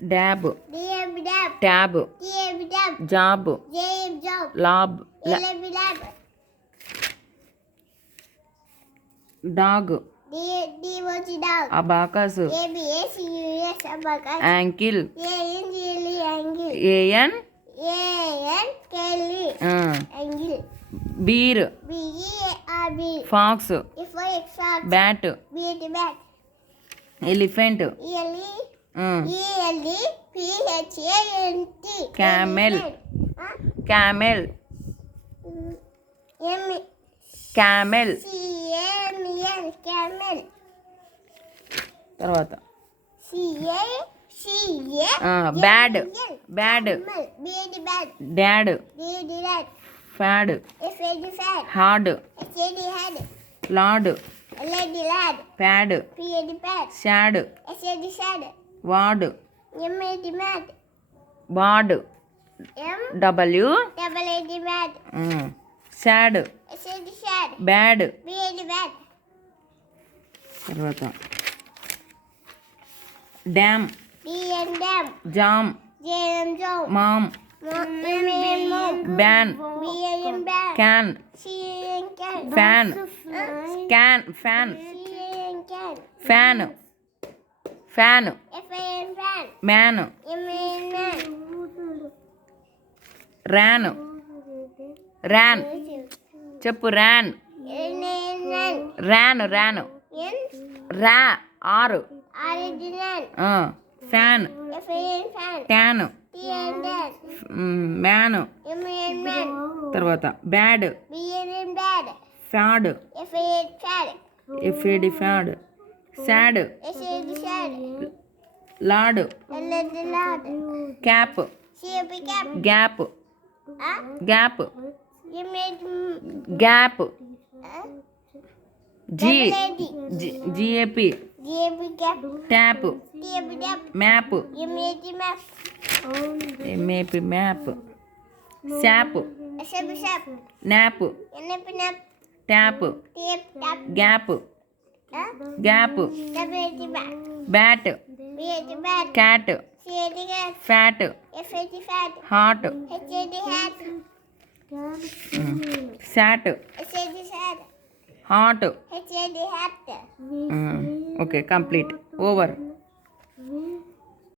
dab, tab, job, lob, dog, abacus, ankle, an, beer, fox, bat, elephant, camel, camel, camel, తర్వాత bad, bad, dad, fad, hard, lord, pad, sad, ward, ward, w, sad, bad, తర్వాత dam, jam, ma'am, ban, can, fan, scan, fan, fan, fan, man, ran, ran, చెప్పు ran, ran, ran, రా, ఆరు, fan, tan, man, తర్వాత bad, fad, F A D fad, sad, lad, cap, gap, gap, gap, G A P, tap, map, M A P map, sap, nap, tap, gap, gap, bat, cat, fat, hat, sat, hat. Okay, complete, over.